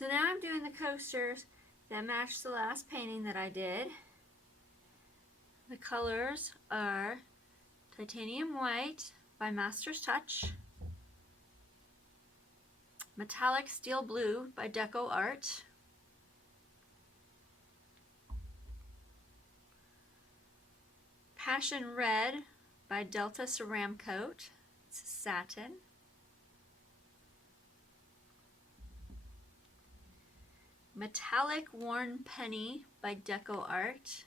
So now I'm doing the coasters that match the last painting that I did. The colors are Titanium White by Master's Touch, Metallic Steel Blue by DecoArt, Passion Red by Delta Ceramcoat, it's satin, Metallic Worn Penny by DecoArt.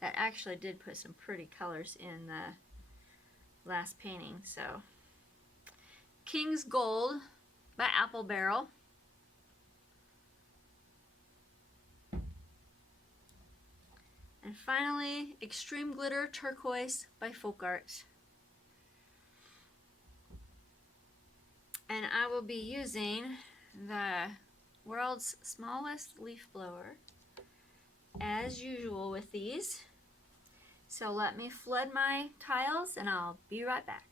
That actually did put some pretty colors in the last painting. So King's Gold by Apple Barrel, and finally Extreme Glitter Turquoise by FolkArt. And I will be using the world's smallest leaf blower as usual with these. So let me flood my tiles and I'll be right back.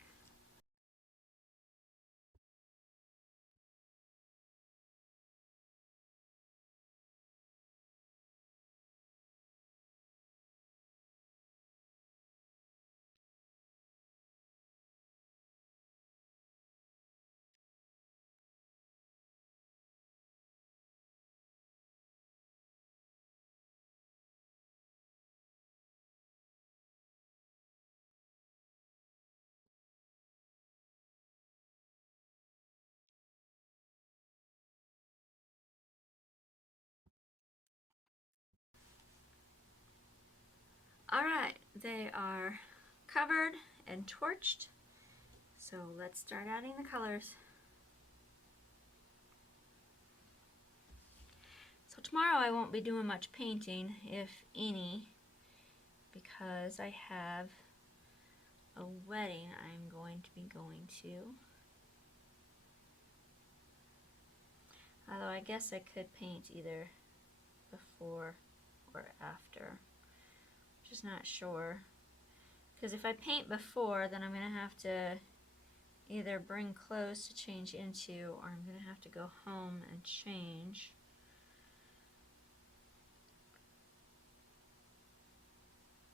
Alright, they are covered and torched, so let's start adding the colors. So tomorrow I won't be doing much painting, if any, because I have a wedding I'm going to be going to. Although I guess I could paint either before or after. Just not sure, because if I paint before, then I'm going to have to either bring clothes to change into, or I'm going to have to go home and change.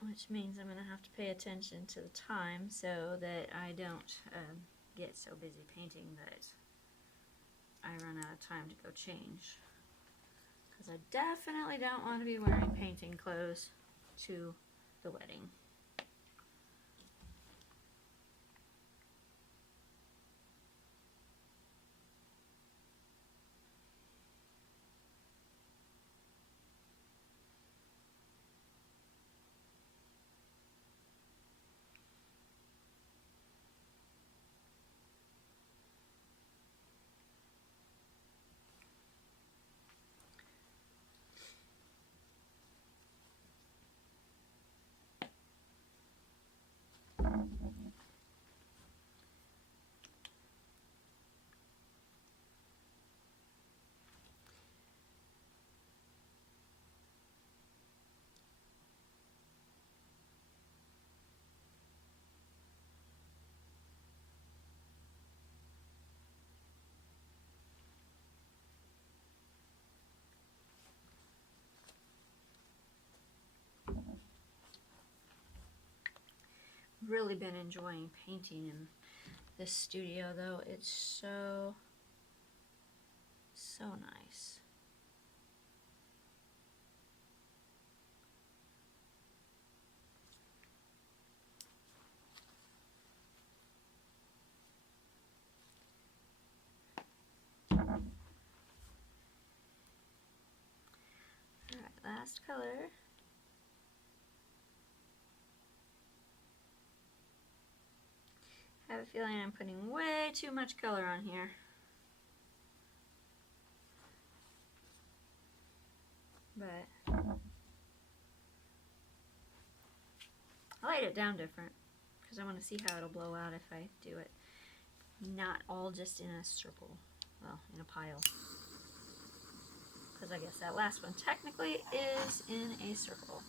Which means I'm going to have to pay attention to the time so that I don't get so busy painting that I run out of time to go change. Because I definitely don't want to be wearing painting clothes to the wedding. Really been enjoying painting in this studio though. It's so nice. Alright, last color. I have a feeling I'm putting way too much color on here. But I laid it down different because I want to see how it'll blow out if I do it not all just in a circle, well, in a pile. Because I guess that last one technically is in a circle.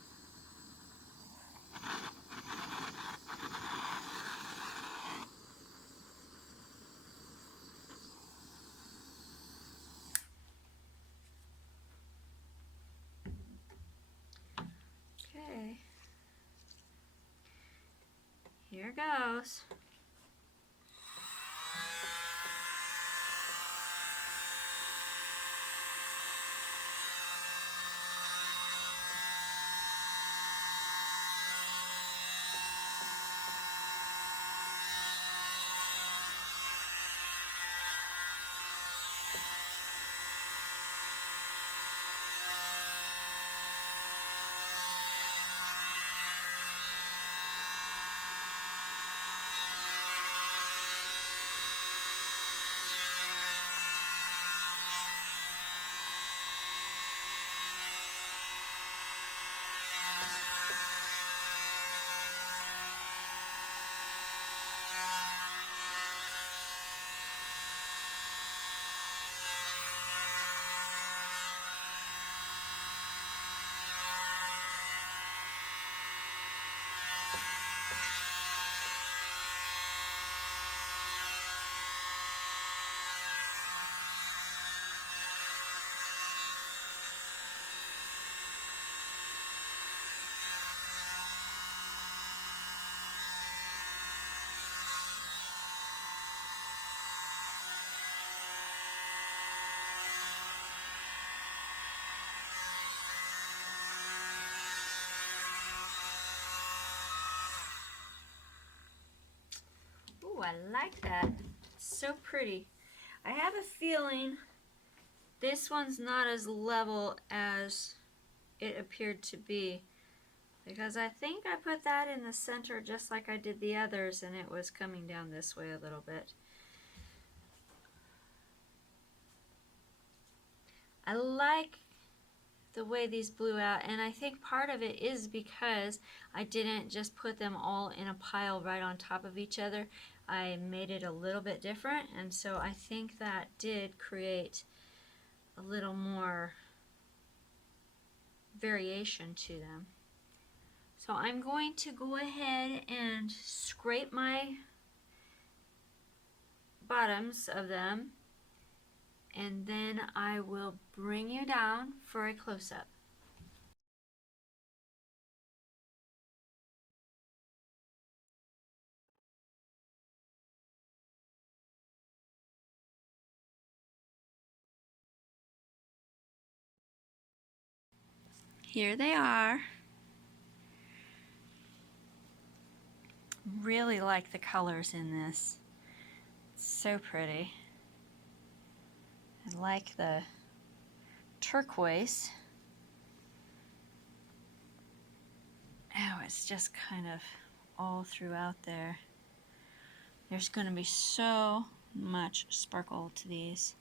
Okay. Here goes. Ooh, I like that. It's so pretty. I have a feeling this one's not as level as it appeared to be, because I think I put that in the center just like I did the others, and it was coming down this way a little bit. I like the way these blew out, and I think part of it is because I didn't just put them all in a pile right on top of each other. I made it a little bit different, and so I think that did create a little more variation to them. So I'm going to go ahead and scrape my bottoms of them, and then I will bring you down for a close-up. Here they are. Really like the colors in this. It's so pretty. I like the turquoise. Oh, it's just kind of all throughout there. There's going to be so much sparkle to these.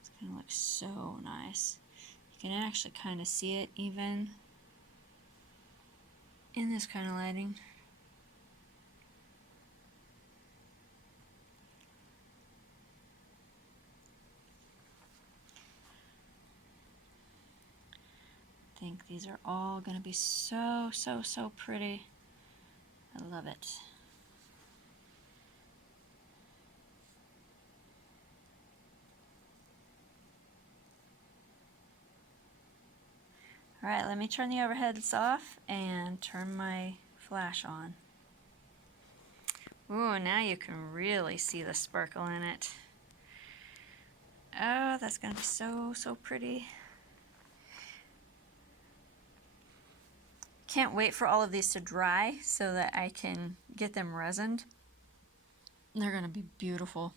It's going to look so nice. You can actually kind of see it even in this kind of lighting. I think these are all going to be so pretty. I love it. Alright, let me turn the overheads off and turn my flash on. Ooh, now you can really see the sparkle in it. Oh, that's going to be so pretty. Can't wait for all of these to dry so that I can get them resined. They're going to be beautiful.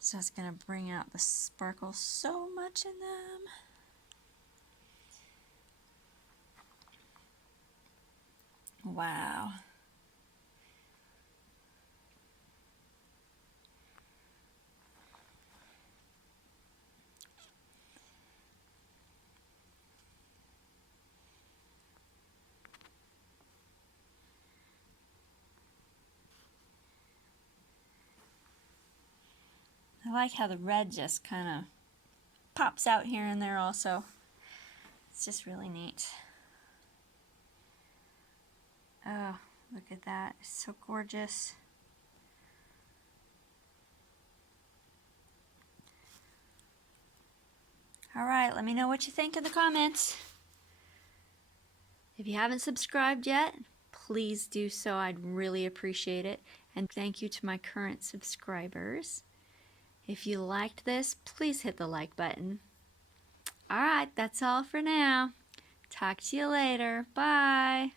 So it's going to bring out the sparkle so much in them. Wow. I like how the red just kind of pops out here and there also. It's just really neat. Oh, look at that. It's so gorgeous. Alright, let me know what you think in the comments. If you haven't subscribed yet, please do so. I'd really appreciate it. And thank you to my current subscribers. If you liked this, please hit the like button. Alright, that's all for now. Talk to you later. Bye.